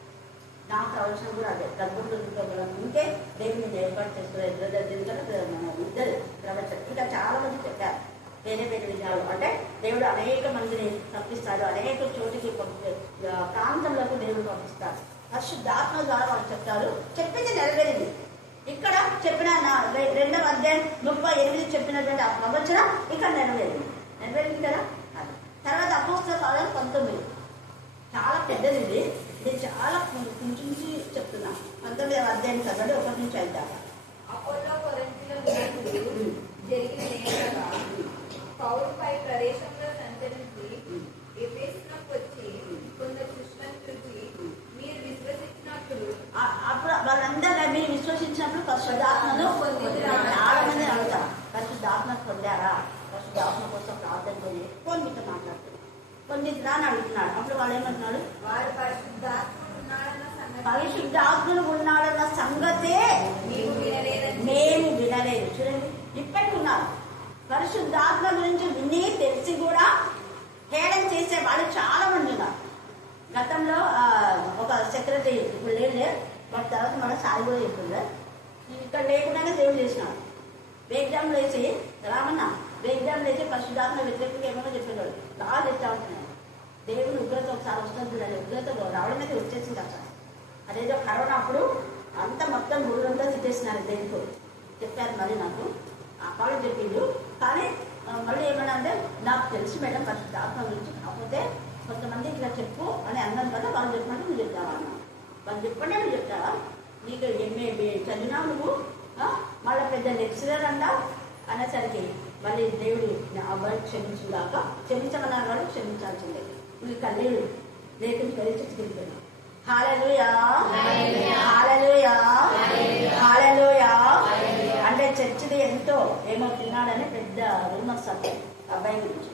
నాకు అవసరం కూడా అదే, గర్భంలో దుఃఖపడక ముందే దేవుడిని ఏర్పాటు చేసుకున్నారు. ఇద్దరు ప్రవచనం ఇంకా చాలా మంది చెప్పారు వేరే విధాలు. అంటే దేవుడు అనేక మందిని పంపిస్తాడు, అనేక చోటికి ప్రాంతంలోకి దేవుడు పంపిస్తాడు. పరిశుద్ధాత్మ ద్వారా వాళ్ళు చెప్తారు, చెప్పింది నెరవేరింది. ఇక్కడ చెప్పిన 2వ అధ్యాయం 38 చెప్పినటువంటి ఆ ప్రవచనం ఇక్కడ నెరవేరింది కదా. అది తర్వాత అపోస్తల కార్యాలు 19 చాలా పెద్దది. ఇది చాలా కొంచెం చెప్తున్నా. 19వ అధ్యాయం చదవండి, 1 నుంచి 5 దాకా. అపోలో కొరింథీయుల జరిగిన పౌలుపై ప్రదేశంలో సంచరించి ఎఫెసునకు వచ్చి కొందరు శిష్యులను చూసి, మీరు విశ్వసించినప్పుడు అప్పుడు వాళ్ళందరూ మీరు విశ్వసించినప్పుడు పరిశుద్ధాత్మను చాలా మంది అడుగుతారు, పరిశుద్ధాత్మ పొందారా? పరిశుద్ధాత్మ కోసం ప్రార్థన కొని మీతో మాట్లాడుతున్నారు, పొందిద్దా అని అడుగుతున్నాడు. అప్పుడు వాళ్ళు ఏమంటున్నాడు? వారు పరిశుద్ధాత్ముడు ఉన్నాడన్న సంగతే మేము వినలేదు. చూడండి, ఇప్పటికి ఉన్నారు. పరిశుద్ధాత్మ గురించి విని తెలిసి కూడా హేళన చేసే వాళ్ళు చాలా మంది ఉన్నారు. గతంలో ఒక సెక్రటరీ ఇప్పుడు లేదు, బట్ తర్వాత మన సాయి కూడా చెప్తుండే, ఇక్కడ లేకుండానే దేవుడు చేసినాడు. వేగ్జామ్ లేచి రామన్న వేగ్జామ్ లేచి పరిశుద్ధాత్మ వ్యతిరేకంగా ఏమన్నా చెప్పేవాడు, బాగా చెప్తా ఉంటున్నాడు. దేవుని ఉగ్రత ఒకసారి వస్తుంది చూడండి, ఉగ్రత రావడం మీద వచ్చేసింది అసలు. అదేదో కరోనా అప్పుడు అంతా మొత్తం ఊరంతా తిట్టేసినారు దేనికో చెప్పారు. మరి నాకు అపాలు చెప్పిండు. కానీ మళ్ళీ ఏమన్నా అంటే నాకు తెలిసి మేడం ఫస్ట్ ఆత్మ గురించి, కాకపోతే కొంతమంది ఇట్లా చెప్పు అని అన్నాను కదా, వాళ్ళు చెప్పినట్టు నువ్వు చెప్తావా అన్న. వాళ్ళు చెప్పండి నువ్వు చెప్తావా, నీకు ఎంఏ చదివినావు నువ్వు, మళ్ళీ పెద్ద లెక్చరర్ అంటావు అనేసరికి మళ్ళీ దేవుడు ఆ వర్డ్ క్షమించుగాక, క్షమించమన్నారు వాళ్ళు క్షమించాల్సిందే. నువ్వు కన్నీళ్ళు లేకుండా కలిసి తిరిగిపోయినావు. హల్లెలూయా హల్లెలూయా హల్లెలూయా అంటే చర్చిది ఎంతో ఏమో తిన్నాడని పెద్ద రూమర్స్ అబ్బాయి అబ్బాయి గురించి.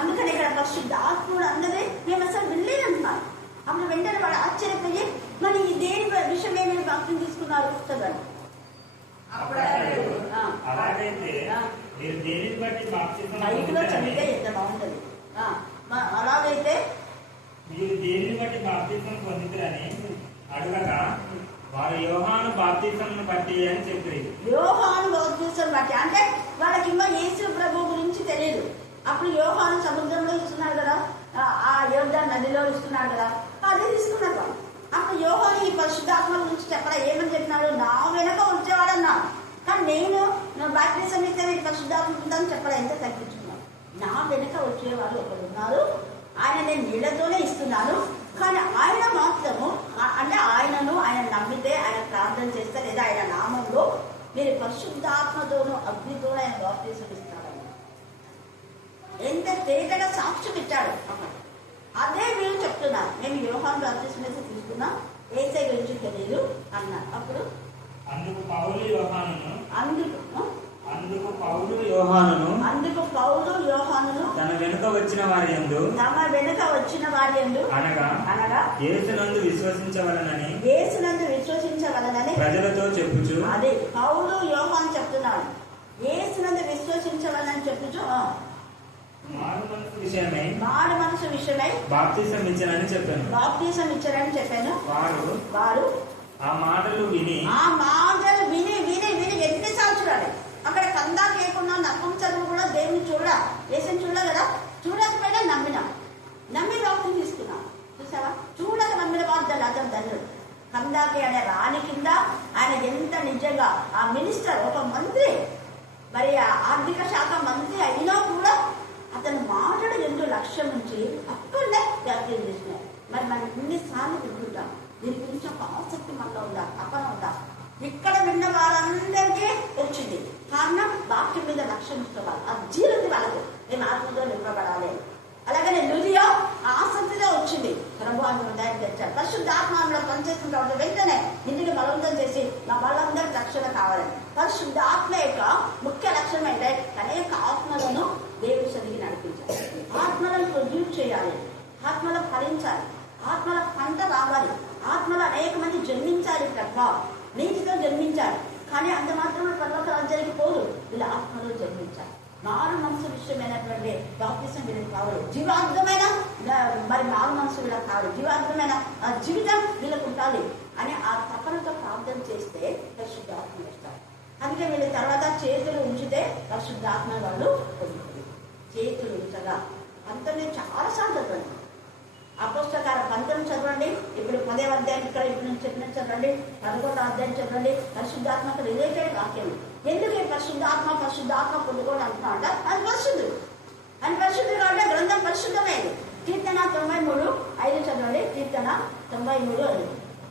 అందుకని ఇక్కడ పరిశుద్ధాత్ముడు అన్నదే మేము అసలు వినలేదంటున్నారు. అప్పుడు వెంటనే వాడు ఆశ్చర్యపోయి మరి దేని విషయమే మీరు బాప్తిసం తీసుకున్నారు చదవండి. బయటలో చదివితే ఎంత బాగుంటుంది. అలాగైతే మీరు దేనిని బట్టి బాప్తిసం పొందుతారని అడగగా వారు యోహాను బాప్తిసం బట్టి అని చెప్పారు. యోహాను బాప్తిసం బట్టి అంటే వాళ్ళకి ఇంకా యేసు ప్రభు గురించి తెలియదు. అప్పుడు యోహాను సముద్రంలో ఇస్తున్నాడు కదా, ఆ యోర్దాను నదిలో ఇస్తున్నాడు కదా, అదే తీసుకున్నారు వాళ్ళు. అప్పుడు యోహాను ఈ పరిశుద్ధాత్మ గురించి చెప్పడా ఏమని చెప్పినాడు, నా వెనక వచ్చేవాడన్నా, కానీ నేను బాప్తిసం ఇస్తే మీకు పరిశుద్ధాత్మ ఉందని చెప్పడా, ఎంత తగ్గించుకున్నాను. నా వెనక వచ్చేవాళ్ళు ఒకరు ఉన్నారు, ఆయన నేను నీళ్లతోనే ఇస్తున్నాను, కానీ ఆయన మాత్రము అంటే ఆయన నమ్మితే, ఆయన ప్రార్థన చేస్తే లేదా ఆయన నామంలో మీరు పరిశుద్ధాత్మతోనూ అగ్నితోనూ ఆయన బాప్తిసం ఇస్తాడు. ఎంత తేటగా సాక్ష్యం ఇచ్చాడు. అదే వీళ్ళు చెప్తున్నారు, మేము యోహాను బాప్తిసం తీసుకున్నాం, ఏసై గురించి తెలియదు అన్నారు. అప్పుడు అందుకు పౌలు యోహానును తన వెనుక వచ్చిన వారి యందు అనగా యేసునందు విశ్వసించవలనని ప్రజలతో చెప్పుచు. అదే పౌలు యోహాను చెప్తున్నాడు, యేసునందు విశ్వసించవలనని చెప్పుచు మారు మనసు విషయమై బాప్తిసం ఇచ్చారని చెప్పాను. వారు ఆ మాటలు విని ఎన్నిసార్లు చూడాలి. అక్కడ కందా లేకుండా నపుంసకులు కూడా దేవుని యేసుని చూడలే కదా, చూడకపోయినా నమ్మి బాప్తిసం తీసుకున్నాం. చూసావా, చూడక నమ్మిన వార్తలు అతను ధన్యుడు. కందాకి అనే రాణి కింద ఆయన ఎంత నిజంగా ఆ మినిస్టర్, ఒక మంత్రి, మరి ఆర్థిక శాఖ మంత్రి అయినా కూడా అతను మాటలు ఎంతో లక్ష్యం నుంచి అక్కడనే వ్యాఖ్యలు చేసినాయి. మరి మనం ఇన్నిసార్లు వింటుంటాం, దీని గురించి ఒక ఆసక్తి మనలో ఉందా, తపన ఉందా? ఇక్కడ విన్న వారందరికీ వచ్చింది. కారణం వాక్యం మీద లక్ష్యం ఇష్టపడాలి, ఆ జీవితం వాళ్ళకు మేము ఆత్మతో నింపబడాలి. అలాగనే లుదియా ఆసక్తిలో వచ్చింది, ప్రభుత్వం దాన్ని తెచ్చారు. పరిశుద్ధాత్మలో పనిచేసిన తర్వాత వెంటనే ఇంటికి బలవంతం చేసి నా వాళ్ళందరికీ రక్షణ కావాలని. పరిశుద్ధాత్మ యొక్క ముఖ్య లక్ష్యం ఏంటంటే అనేక ఆత్మలను దేవుడి సన్నిధికి నడిపించాలి, ఆత్మలను ప్రొడ్యూస్ చేయాలి, ఆత్మలో ఫలించాలి, ఆత్మల పంట రావాలి, ఆత్మలో అనేక మంది జన్మించాలి. తప్ప నీతితో జన్మించాలి, కానీ అంత మాత్రమే పర్వత రాజ్యానికి పోదు, వీళ్ళ ఆత్మలో జన్మించాలి. మారు మనసు విషయమైనటువంటి బాప్తిసం వీళ్ళకి కావాలి. జీవార్థమైన మరి మారు మనసు వీళ్ళకి కావాలి, జీవార్థమైన జీవితం వీళ్ళకు ఉండాలి అని ఆ తపనతో ప్రార్థన చేస్తే పరిశుద్ధాత్మ ఇస్తారు. అందుకే వీళ్ళ తర్వాత చేతులు ఉంచితే పరిశుద్ధాత్మ వాళ్ళు పొందుతుంది. చేతులు ఉంచగా అంతనే చాలాసార్లు చదవండి. అపోస్తకార 19 చదవండి, ఇప్పుడు 10వ అధ్యాయం ఇక్కడ ఇప్పుడు నుంచి చెప్పిన చదవండి, 11వ అధ్యాయం చదవండి. పరిశుద్ధాత్మకు రిలేటెడ్ వాక్యం. ఎందుకు ఈ పరిశుద్ధాత్మ పొందుకోవడం అంటున్నా అంట, అది పరిశుద్ధుడు కాబట్టి గ్రంథం పరిశుద్ధమైంది. కీర్తన 93:5 చదవండి. కీర్తన 93:5.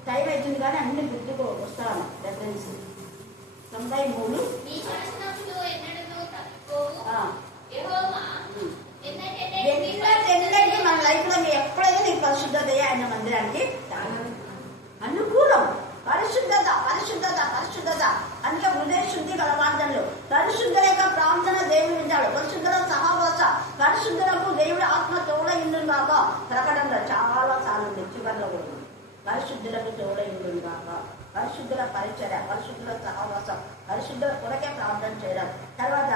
టైం అవుతుంది కానీ అన్ని గుర్తుకు వస్తాను. రెఫరెన్స్ 93. మన లైఫ్ లో మీరు ఎప్పుడైనా నీకు పరిశుద్ధత ఆయన మందిరానికి అనుకూలం. పరిశుద్ధత అందుకే హృదయ శుద్ధి గలవార్ధనలు, పరిశుద్ధ యొక్క ప్రార్థన దేవుడు వింటాడు, పరిశుద్ధుల సహవాస, పరిశుద్ధులకు దేవుడు ఆత్మ తోడైండు కాక. ప్రకటనలో చాలా సార్లు చివరిలో కూడా పరిశుద్ధులకు తోడైండు కాక, పరిశుద్ధుల పరిచర్య, పరిశుద్ధుల సహవాసం, పరిశుద్ధుల కొరకే ప్రార్థన చేయడం. తర్వాత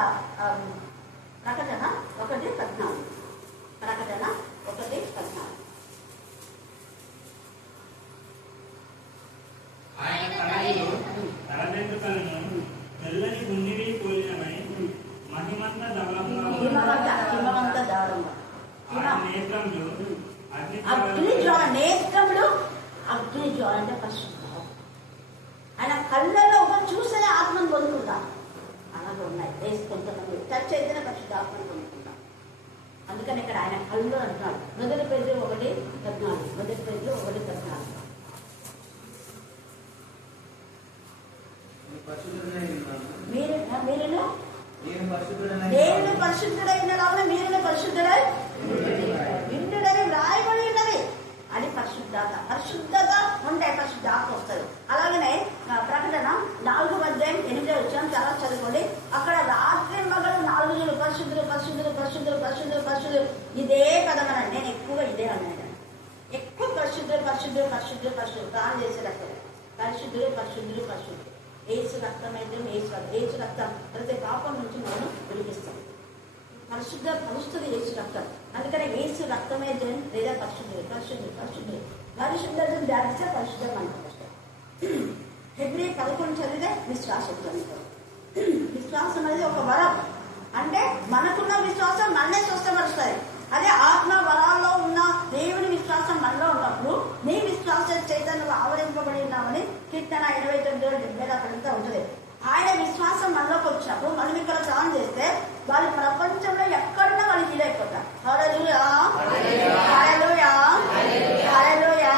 ప్రకటన 1:14. ప్రకటన 1:14. తెల్లని గుండివి పోలినవై మహిమంత ధవళంగా హిమవంత దారంగా నేత్రములు ఆయన కళ్ళు అంటున్నాడు. మొదటి పేజీ 1:14. మొదటి పేజీ 1:14. నేను పరిశుద్ధుడైన మీరు పరిశుద్ధుడై ఇండుడని వ్రాయబడి ఉన్నది. అది పరిశుద్ధత. పరిశుద్ధత ఉంటే పరిశుద్ధాత్మ వస్తుంది. అలాగనే ప్రకటన 4:8 చాలా చదువుకోండి. అక్కడ రాత్రి మగలు 4 పరిశుద్ధులు పరిశుద్ధులు పరిశుద్ధులు పరిశుద్ధులు పరిశుద్ధులు ఇదే పదమనండి. నేను ఎక్కువగా ఇదే అన్నాను. ఎక్కువ పరిశుద్ధులు పరిశుద్ధులు పరిశుద్ధులు పరిశుద్ధులు ప్రాణం చేసేటప్పుడు పరిశుద్ధులు పరిశుద్ధులు పరిశుద్ధులు. ఏసు రక్తం అయితే ఏసు రక్తం ప్రతి పాపం నుంచి మనం విడిపిస్తాం. పరిశుద్ధ కలుస్తుంది ఏసు రక్తం. అందుకని ఏసు రక్తమైతే లేదా పరిశుద్ధులు పరిశుద్ధులు పరిశుద్ధులు పరిశుద్ధత ధ్యానిస్తే పరిశుద్ధం అనుకుంటాం. హెబ్రీ 11 చదివితే విశ్వాసంతో. విశ్వాసం అనేది ఒక వరం. అంటే మనకున్న విశ్వాసం మననే స్వస్థపరుస్తుంది. అదే ఆత్మ వరాల్లో ఉన్న దేవుని విశ్వాసం మనలో ఉన్నప్పుడు నీ విశ్వాస చైతన్యం ఆవరింపబడి ఉన్నామని కీర్తన 29:70 అక్కడంతా ఉంటుంది. ఆయన విశ్వాసం మనలోకి వచ్చినప్పుడు మనం ఇక్కడ స్నానం చేస్తే వాళ్ళు ప్రపంచంలో ఎక్కడున్నా వాళ్ళు ఫీల్ అయిపోతారు. హల్లెలూయా హల్లెలూయా హల్లెలూయా.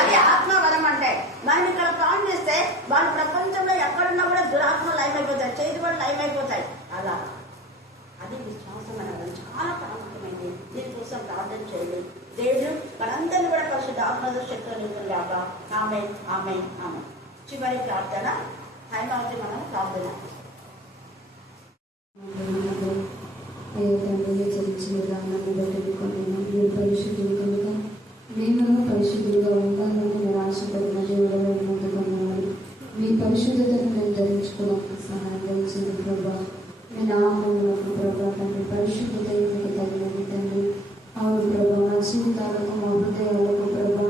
అది ఆత్మ వరం. అంటే మనం ఇక్కడ స్నానం చేస్తే వాళ్ళు ప్రపంచంలో ఎక్కడున్నా కూడా దురాత్మ లైవ్ అయిపోతాయి, చేతి కూడా లైవ్ అయిపోతాయి. అలా అది విశ్వాసం అనేది చాలా ప్రాముఖ్యమైనది. దీనికోసం ప్రార్థన చేయండి. దేవుడు మనందరినీ కూడా పరిశుద్ధ ఆత్మతో శక్తితో నింపులాక. ఆమేన్ ఆమేన్ ఆమేన్. చివరి ప్రార్థన టైం అవుతుంది. మనం ప్రార్థన చరించిన విధానాన్ని బట్టి మీరు పరిశుద్ధులు కనుక మేము పరిశుద్ధులుగా ఉండాలని మీరు ఆశపడిన దేవుడు మీ పరిశుద్ధతను మేము ధరించుకోవడానికి సహాయం చేసిన ప్రభావ మీ నామములకు ప్రభావ తండ్రి పరిశుద్ధత మీకు తగినది తండ్రి. అవును ప్రభావ మా జీవితాలకు మా హృదయాలకు ప్రభావ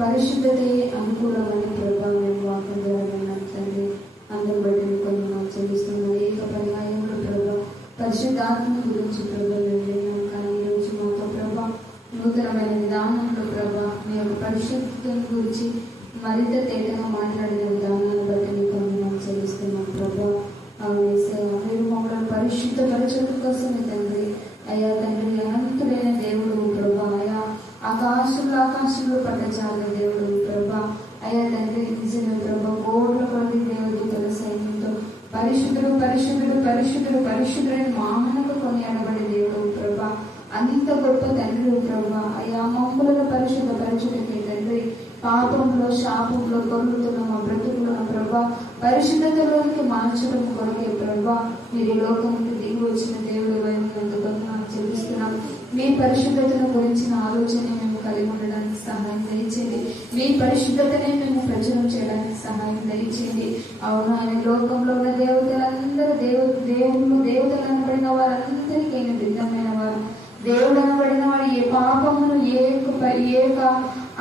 పరిశుద్ధతే అనుకూలమని ప్రభావ మేము వాక్యం ద్వారా విన్నాం తండ్రి. అందరి బట్టి మీకు మనం చెల్లిస్తున్నాం. ఏక పర్యాయంలో ప్రభావ పరిశుద్ధాత్మ గురించి ప్రభావ మేము విన్నాం. కానీ ఈరోజు మాతో ప్రభావ నూతనమైన విధానంలో ప్రభావ మీ యొక్క పరిశుద్ధతను గురించి మరింత తేటగా మాట్లాడిన విధానాన్ని బట్టి మీకు మనం చెల్లిస్తున్నాం ప్రభావ. మీరు మమ్మల్ని పరిశుద్ధపరచడం కోసమే తండ్రి. అయ్యా తండ్రి అనంతుడైన దేవుడు ప్రభా. అయా ఆకాశంలో పట్టచాలే దేవుడు ప్రభా. అయ్యా తండ్రి నిజమే ప్రభా. కోట్ల కొద్ది దేవదూతల సైన్యంతో పరిశుద్ధుడు పరిశుద్ధుడు పరిశుద్ధుడు పరిశుద్ధుడని మామూలుగా కొనియాడబడే దేవుడు ప్రభా. అంత గొప్ప తండ్రి ప్రభా. అయ్యా మమ్మలను పరిశుద్ధపరచుటకే తండ్రి పాపంలో శాపంలో కొరుకుతున్న మా బ్రతుకులను ప్రభా పరిశుద్ధతలోనికి మార్చడం కొరకే ప్రభా మీరు ఈ లోకానికి దిగి వచ్చిన దేవుడు వైపు చెల్లిస్తున్నాం. మీ పరిశుద్ధతను గురించిన ఆలోచన మేము కలిగి ఉండడానికి సహాయం దయచేయండి. మీ పరిశుద్ధతనే మేము ప్రచురం చేయడానికి సహాయం దయచేయండి. అవును ఆయన లోకంలో ఉన్న దేవతలందరూ దేవతలు అనబడిన వారందరికీ భిన్నమైన వారు. దేవుడు అనబడిన వాడు ఏ పాపమును ఏ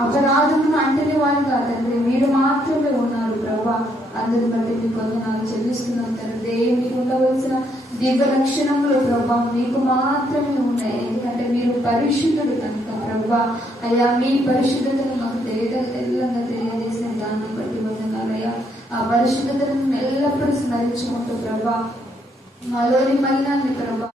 అపరాధమును అంటని వారు కాదండి. మీరు మాత్రమే ఉన్నారు ప్రభా. అందరి బట్టి మీకు వందనాలు చెల్లిస్తున్నాం తండ్రి. దేవునికి ఉండవలసిన దివ్య లక్షణములు ప్రభా మీకు మాత్రమే ఉన్నాయి. ఎందుకంటే మీరు పరిశుద్ధుడు కనుక ప్రభా. అయ్యా మీ పరిశుద్ధతను మాకు తెల్లంగా తెలియజేసిన దాన్ని బట్టి వందనాలయ్యా. ఆ పరిశుద్ధతను ఎల్లప్పుడూ స్మరించుకుంటూ ప్రభా మాలోని మలినాన్ని ప్రభా